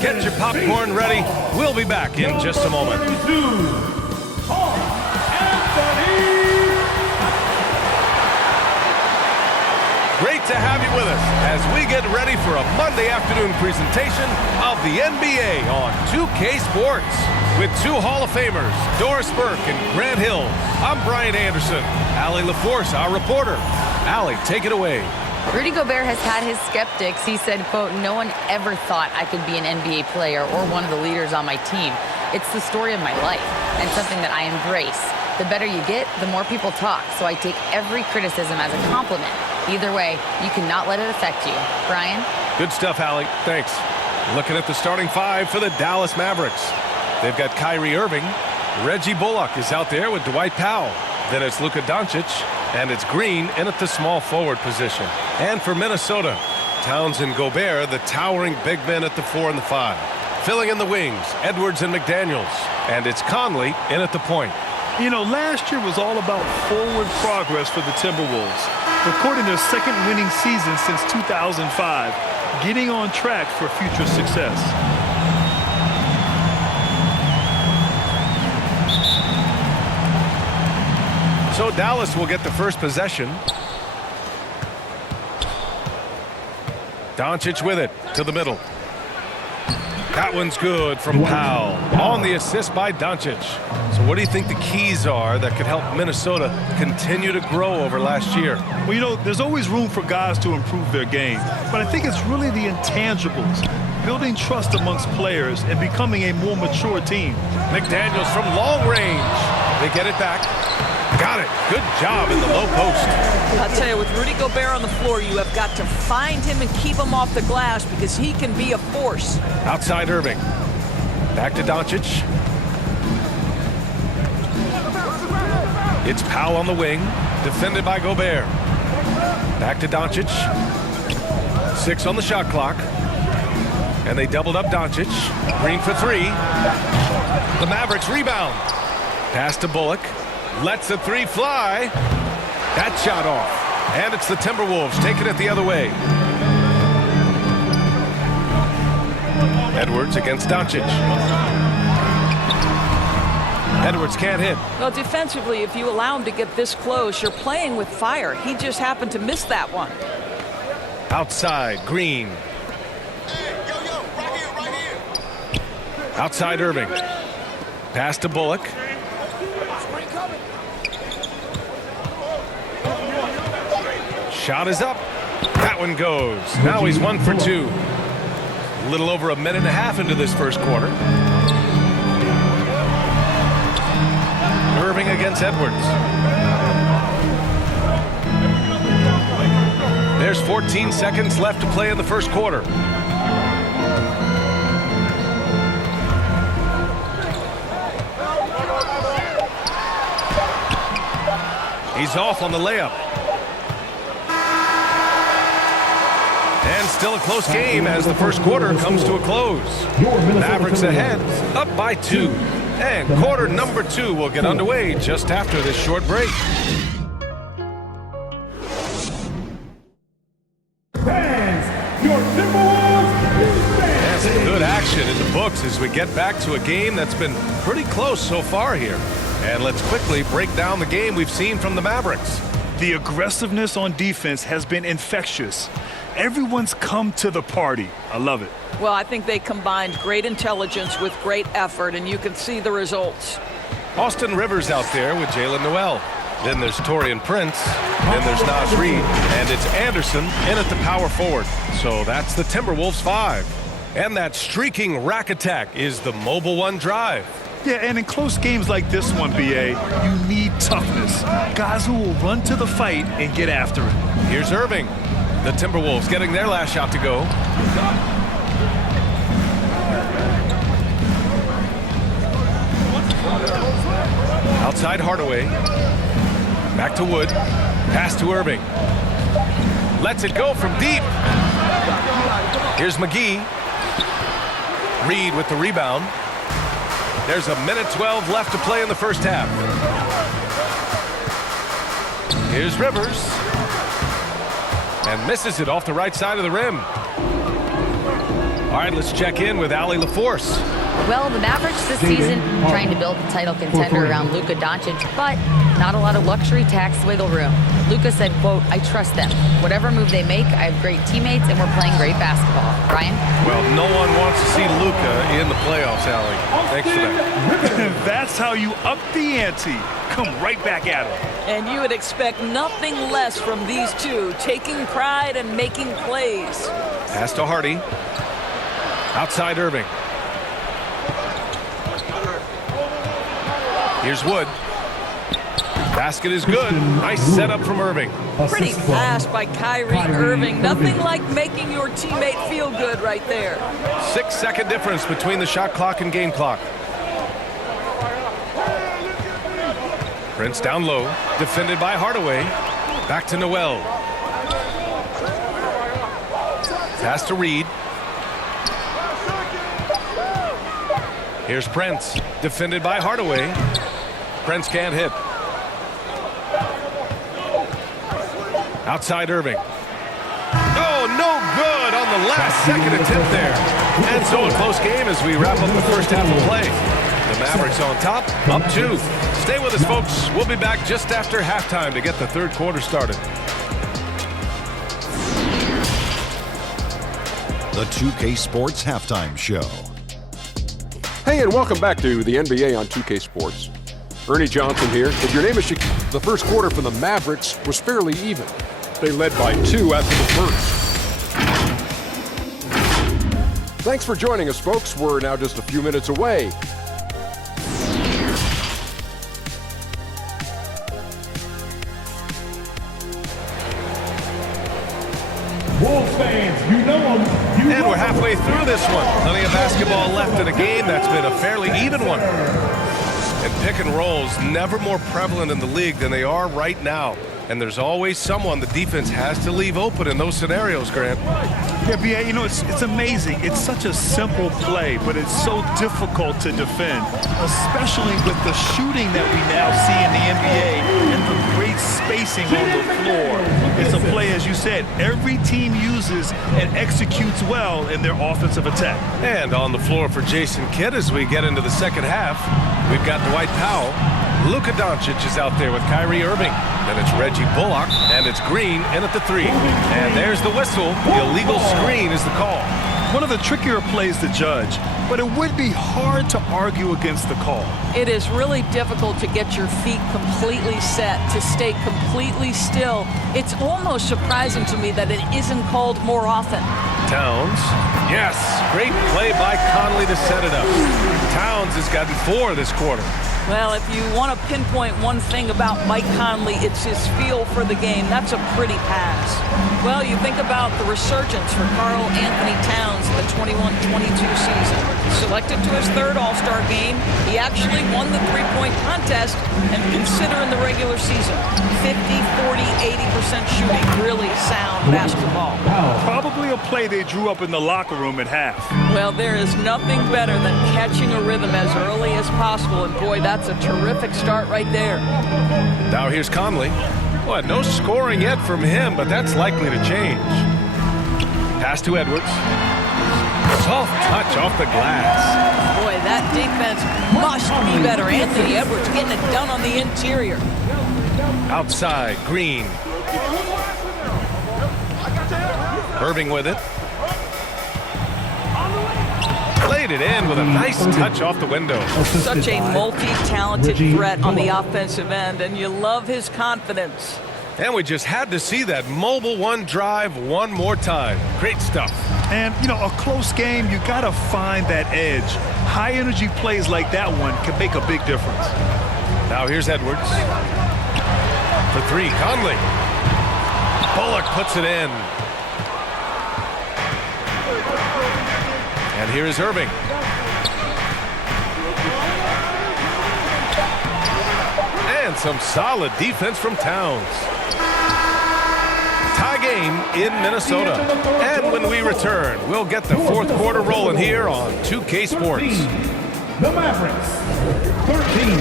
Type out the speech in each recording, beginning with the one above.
Get your popcorn ready. We'll be back in just a moment. Great to have you with us as we get ready for a Monday afternoon presentation of the NBA on 2K Sports. With two Hall of Famers, Doris Burke and Grant Hill, I'm Brian Anderson. Allie LaForce, our reporter. Allie, take it away. Rudy Gobert has had his skeptics. He said, quote, "No one ever thought I could be an NBA player or one of the leaders on my team. It's the story of my life and something that I embrace. The better you get, the more people talk, so I take every criticism as a compliment. Either way, you cannot let it affect you." Brian? Good stuff, Allie. Thanks. Looking at the starting five for the Dallas Mavericks. They've got Kyrie Irving. Reggie Bullock is out there with Dwight Powell. Then it's Luka Doncic. And it's Green in at the small forward position. And for Minnesota, Towns and Gobert, the towering big men at the 4 and the 5. Filling in the wings, Edwards and McDaniels. And it's Conley in at the point. You know, last year was all about forward progress for the Timberwolves. Recording their second winning season since 2005. Getting on track for future success. So Dallas will get the first possession. Doncic with it to the middle. That one's good from Powell. On the assist by Doncic. So what do you think the keys are that could help Minnesota continue to grow over last year? Well, you know, there's always room for guys to improve their game. But I think it's really the intangibles. Building trust amongst players and becoming a more mature team. McDaniels from long range. They get it back. Got it. Good job in the low post. I'll tell you, with Rudy Gobert on the floor, you have got to find him and keep him off the glass because he can be a force. Outside Irving. Back to Doncic. It's Powell on the wing. Defended by Gobert. Back to Doncic. 6 on the shot clock. And they doubled up Doncic. Green for 3. The Mavericks rebound. Pass to Bullock. Lets the 3 fly. That shot off. And it's the Timberwolves taking it the other way. Edwards against Doncic. Edwards can't hit. Well, defensively, if you allow him to get this close, you're playing with fire. He just happened to miss that one. Outside, Green. Outside Irving. Pass to Bullock. Shot is up. That one goes. Now he's 1 for 2. A little over a minute and a half into this first quarter. Irving against Edwards. There's 14 seconds left to play in the first quarter. He's off on the layup. And still a close game as the first quarter comes to a close. Mavericks ahead, up by 2. And quarter number 2 will get underway just after this short break. And some good action in the books as we get back to a game that's been pretty close so far here. And let's quickly break down the game we've seen from the Mavericks. The aggressiveness on defense has been infectious. Everyone's come to the party. I love it. Well, I think they combined great intelligence with great effort, and you can see the results. Austin Rivers out there with Jalen Noel. Then there's Taurean Prince. Then there's Naz Reid. And it's Anderson in at the power forward. So that's the Timberwolves 5. And that streaking rack attack is the Mobile One drive. Yeah, and in close games like this one, BA, you need toughness. Guys who will run to the fight and get after it. Here's Irving. The Timberwolves getting their last shot to go. Outside Hardaway. Back to Wood. Pass to Irving. Lets it go from deep. Here's McGee. Reed with the rebound. There's a minute 12 left to play in the first half. Here's Rivers. And misses it off the right side of the rim. All right, let's check in with Allie LaForce. Well, the Mavericks this season trying to build a title contender around Luka Doncic, but not a lot of luxury tax wiggle room. Luka said, quote, "I trust them. Whatever move they make, I have great teammates and we're playing great basketball." Ryan? Well, no one wants to see Luka in the playoffs, Allie. Thanks for that. That's how you up the ante. Come right back at him. And you would expect nothing less from these two, taking pride and making plays. Pass to Hardy. Outside Irving. Here's Wood. Basket is good. Nice setup from Irving. Pretty fast by Kyrie Irving. Nothing like making your teammate feel good right there. 6-second difference between the shot clock and game clock. Prince down low. Defended by Hardaway. Back to Noel. Pass to Reed. Here's Prince. Defended by Hardaway. Prince can't hit. Outside Irving. Oh, no good on the last second attempt there. And so a close game as we wrap up the first half of play. The Mavericks on top, up 2. Stay with us, folks. We'll be back just after halftime to get the third quarter started. The 2K Sports Halftime Show. Hey, and welcome back to the NBA on 2K Sports. Ernie Johnson here. If your name is Shaquille, the first quarter for the Mavericks was fairly even. They led by 2 after the first. Thanks for joining us, folks. We're now just a few minutes away. Wolves fans, you know them. And we're halfway through this one. Plenty of basketball left in a game that's been a fairly even one. And pick and rolls never more prevalent in the league than they are right now. And there's always someone the defense has to leave open in those scenarios, Grant. Yeah, B.A., you know, it's amazing. It's such a simple play, but it's so difficult to defend, especially with the shooting that we now see in the NBA and the great spacing on the floor. It's a play, as you said, every team uses and executes well in their offensive attack. And on the floor for Jason Kidd as we get into the second half, we've got Dwight Powell. Luka Doncic is out there with Kyrie Irving. Then it's Reggie Bullock, and it's Green in at the 3. And there's the whistle. The illegal screen is the call. One of the trickier plays to judge, but it would be hard to argue against the call. It is really difficult to get your feet completely set, to stay completely still. It's almost surprising to me that it isn't called more often. Towns. Yes, great play by Conley to set it up. Towns has gotten 4 this quarter. Well, if you want to pinpoint one thing about Mike Conley, it's his feel for the game. That's a pretty pass. Well, you think about the resurgence for Karl Anthony Towns in the 21-22 season. Selected to his 3rd All-Star game, he actually won the three-point contest, and consider in the regular season, 50, 40, 80% shooting. Really sound basketball. Probably a play they drew up in the locker room at half. Well, there is nothing better than catching a rhythm as early as possible, and boy, that's a terrific start right there. Now here's Conley. What, no scoring yet from him, but that's likely to change. Pass to Edwards. Soft touch off the glass. Boy, that defense must be better. Anthony Edwards getting it done on the interior. Outside, Green. Irving with it. Laid it in with a nice touch off the window. Such a multi-talented threat on the offensive end, and you love his confidence. And we just had to see that mobile one drive one more time. Great stuff. And, you know, a close game, you got to find that edge. High-energy plays like that one can make a big difference. Now here's Edwards. For 3, Conley. Bullock puts it in. And here is Irving. And some solid defense from Towns. Tie game in Minnesota. And when we return, we'll get the 4th quarter rolling here on 2K Sports. The Mavericks, 13.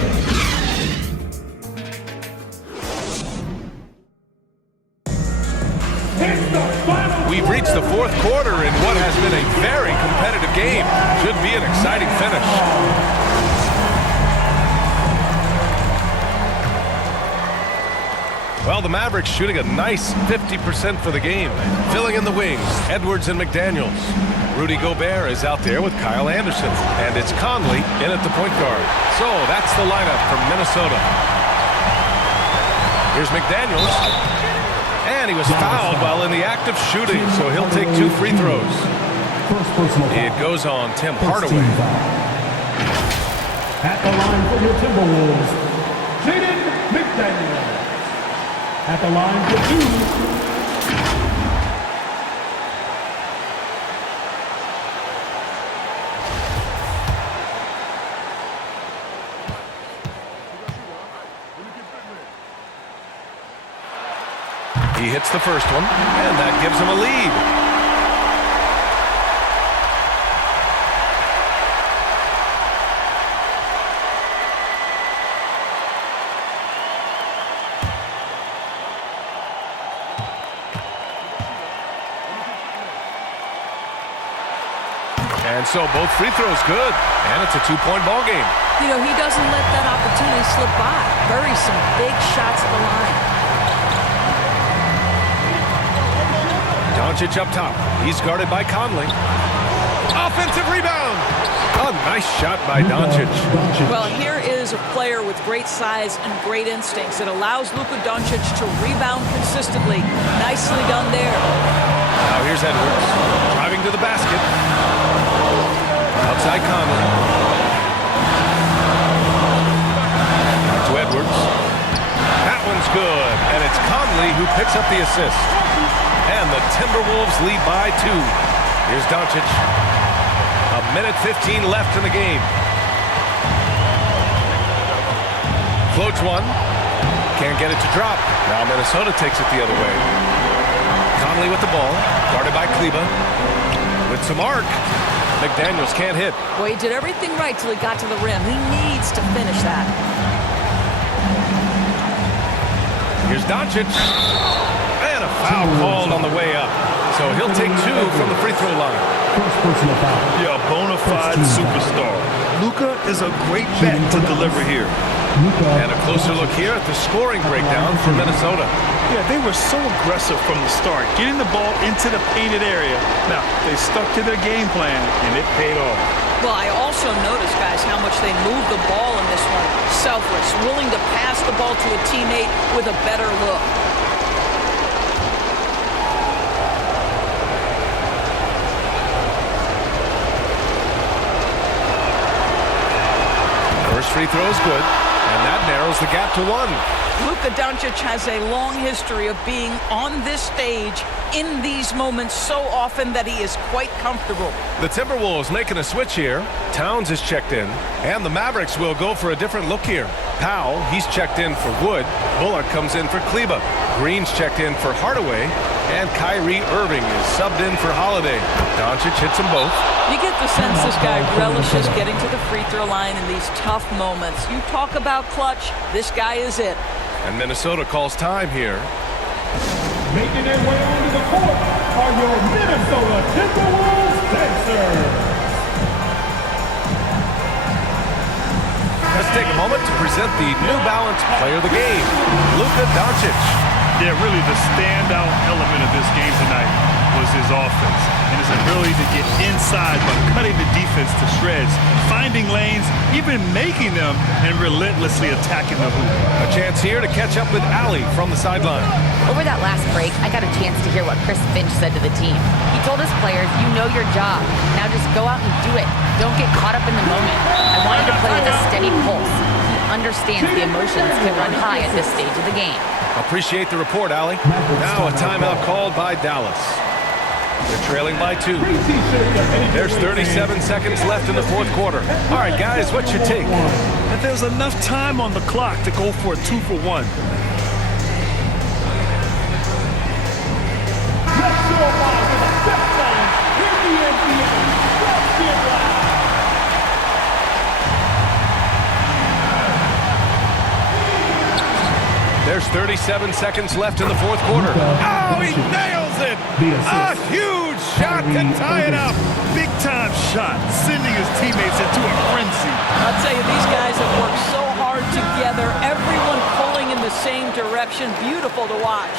We we've reached the fourth quarter in what has been a very competitive game. Should be an exciting finish. Well, the Mavericks shooting a nice 50% for the game. Filling in the wings, Edwards and McDaniels. Rudy Gobert is out there with Kyle Anderson. And it's Conley in at the point guard. So that's the lineup from Minnesota. Here's McDaniels. And he was fouled while in the act of shooting, so he'll take 2 free throws. It goes on Tim Hardaway. At the line for your Timberwolves, Jaden McDaniels. At the line for 2. He hits the first one, and that gives him a lead. And so both free throws good, and it's a 2-point ball game. You know, he doesn't let that opportunity slip by. Buries some big shots at the line. Doncic up top. He's guarded by Conley. Offensive rebound. A nice shot by Doncic. Well, here is a player with great size and great instincts. It allows Luka Doncic to rebound consistently. Nicely done there. Now here's Edwards. Driving to the basket. Outside Conley. To Edwards. That one's good. And it's Conley who picks up the assist. And the Timberwolves lead by 2. Here's Doncic. 1:15 left in the game. Floats one. Can't get it to drop. Now Minnesota takes it the other way. Conley with the ball. Guarded by Kleba. With some arc. McDaniels can't hit. Well, he did everything right till he got to the rim. He needs to finish that. Here's Doncic. And a foul called on the way up. So he'll take 2 from the free throw line. Yeah, a bona fide superstar. Luka is a great bet to deliver here. And a closer look here at the scoring breakdown for Minnesota. Yeah, they were so aggressive from the start, getting the ball into the painted area. Now, they stuck to their game plan, and it paid off. Well, I also noticed, guys, how much they moved the ball in this one. Selfless, willing to pass the ball to a teammate with a better look. First free throw is good, and that narrows the gap to 1. Luka Doncic has a long history of being on this stage in these moments so often that he is quite comfortable. The Timberwolves making a switch here. Towns is checked in, and the Mavericks will go for a different look here. Powell, he's checked in for Wood. Bullock comes in for Kleba. Green's checked in for Hardaway, and Kyrie Irving is subbed in for Holiday. Doncic hits them both. You get the sense this guy relishes getting to the free throw line in these tough moments. You talk about clutch, this guy is it. And Minnesota calls time here. Making their way onto the court are your Minnesota Timberwolves dancers. Let's take a moment to present the New Balance Player of the Game, Luka Doncic. Yeah, really the standout element of this game tonight was his offense and his ability to get inside by cutting the defense to shreds, finding lanes, even making them, and relentlessly attacking the hoop. A chance here to catch up with Allie from the sideline. Over that last break, I got a chance to hear what Chris Finch said to the team. He told his players, you know your job. Now just go out and do it. Don't get caught up in the moment. I wanted to play with a steady pulse. He understands the emotions can run high at this stage of the game. Appreciate the report, Allie. Now a timeout called by Dallas. They're trailing by 2. There's 37 seconds left in the fourth quarter. All right, guys, what's your take? If there's enough time on the clock to go for a 2-for-1. There's 37 seconds left in the fourth quarter. Oh, he nails it. The A assist. huge shot to tie it up. Big time shot, sending his teammates into a frenzy. I'll tell you, these guys have worked so hard together. Everyone pulling in the same direction. Beautiful to watch.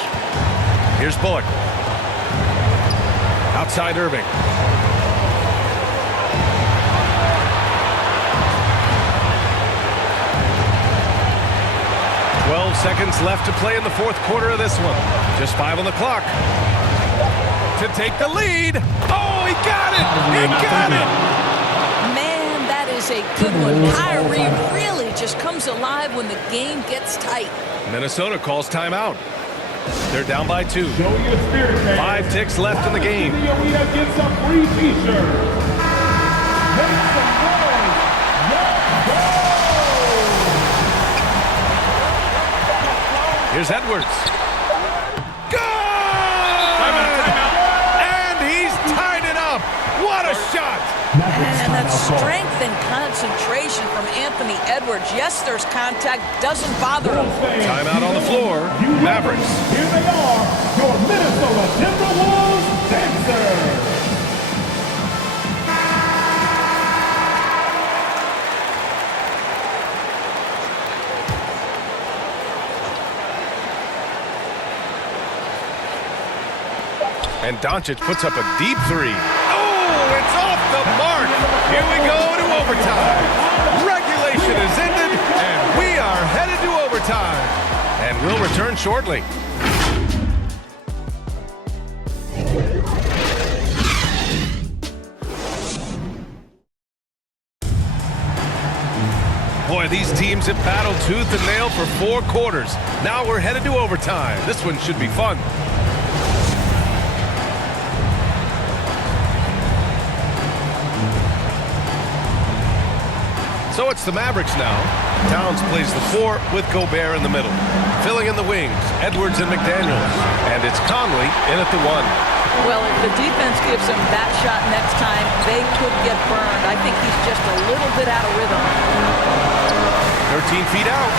Here's Bullock. Outside Irving. Seconds left to play in the fourth quarter of this one. Just 5 on the clock. To take the lead. Oh, he got it! He got it! Man, that is a good one. Kyrie really just comes alive when the game gets tight. Minnesota calls timeout. They're down by 2. Show your spirit, man. 5 ticks left in the game. The arena gets some free t-shirts. Make some noise. Let's go! Here's Edwards. Good! And he's tied it up. What a shot! And that strength and concentration from Anthony Edwards. Yes, there's contact. Doesn't bother him. Timeout on the floor. Mavericks. Here they are, your Minnesota Timberwolves dancers. And Doncic puts up a deep 3. Oh, it's off the mark. Here we go to overtime. Regulation is ended, and we are headed to overtime. And we'll return shortly. Boy, these teams have battled tooth and nail for 4 quarters. Now we're headed to overtime. This one should be fun. So it's the Mavericks now. Towns plays the 4 with Gobert in the middle. Filling in the wings, Edwards and McDaniels. And it's Conley in at the 1. Well, if the defense gives him that shot next time, they could get burned. I think he's just a little bit out of rhythm. 13 feet out.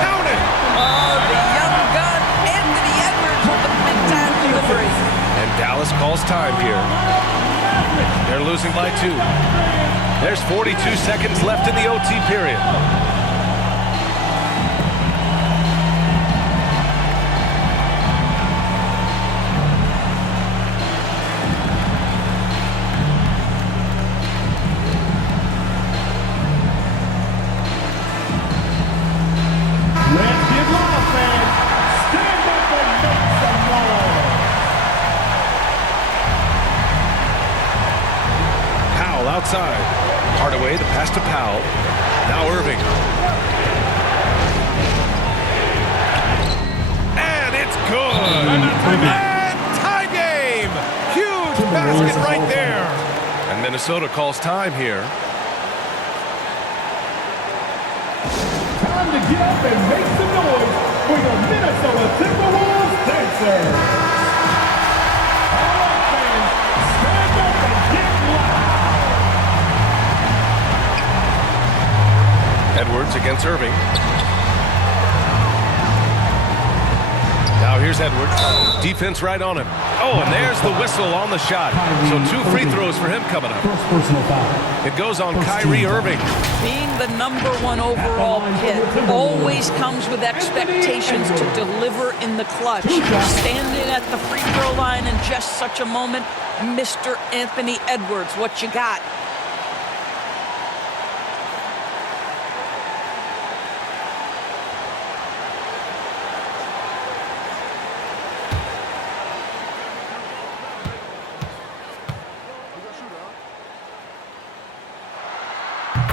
Count it! Oh, the young gun, Anthony Edwards with the big-time delivery. And Dallas calls time here. They're losing by 2. There's 42 seconds left in the OT period. Let's get loud, fans. Stand up and make some noise. Powell outside. Hardaway, the pass to Powell. Now Irving. And it's good. And tie game. Huge basket right there. And Minnesota calls time here. Time to get up and make some noise for your Minnesota Timberwolves dancers. All right, fans, stand up and get loud. Edwards against Irving. Now here's Edwards. Defense right on him. Oh, and there's the whistle on the shot. So 2 free throws for him coming up. First personal foul. It goes on Kyrie Irving. Being the #1 overall pick always comes with expectations to deliver in the clutch. Standing at the free throw line in just such a moment, Mr. Anthony Edwards, what you got?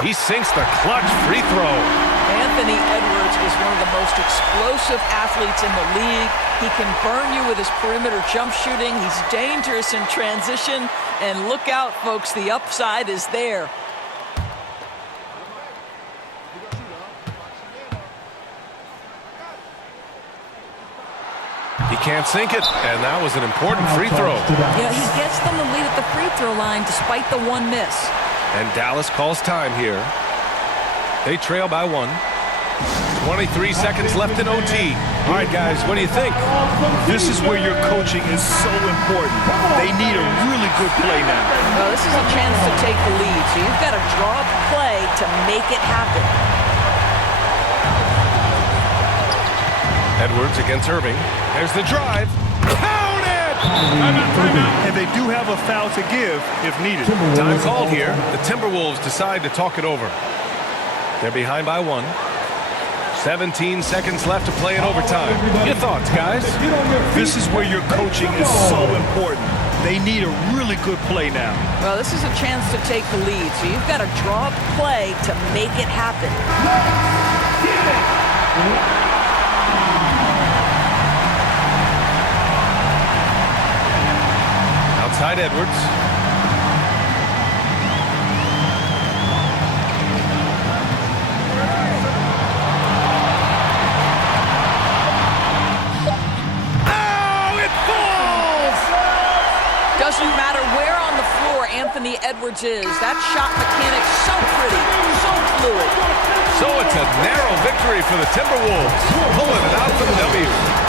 He sinks the clutch free throw. Anthony Edwards is one of the most explosive athletes in the league. He can burn you with his perimeter jump shooting. He's dangerous in transition. And look out, folks, the upside is there. He can't sink it, and that was an important free throw. Yeah, he gets them the lead at the free throw line despite the 1 miss. And Dallas calls time here. They trail by 1. 23 seconds left in OT. All right, guys, what do you think? This is where your coaching is so important. They need a really good play now. Well, this is a chance to take the lead, so you've got to draw up a play to make it happen. Edwards against Irving. There's the drive. Count it! And they do have a foul to give if needed. Time called here. The Timberwolves decide to talk it over. They're behind by 1. 17 seconds left to play in overtime. Your thoughts, guys? This is where your coaching is so important. They need a really good play now. Well, this is a chance to take the lead, so you've got to draw up a play to make it happen. Outside Edwards. Doesn't matter where on the floor Anthony Edwards is. That shot mechanic so pretty, so fluid. So it's a narrow victory for the Timberwolves, pulling it out for the W.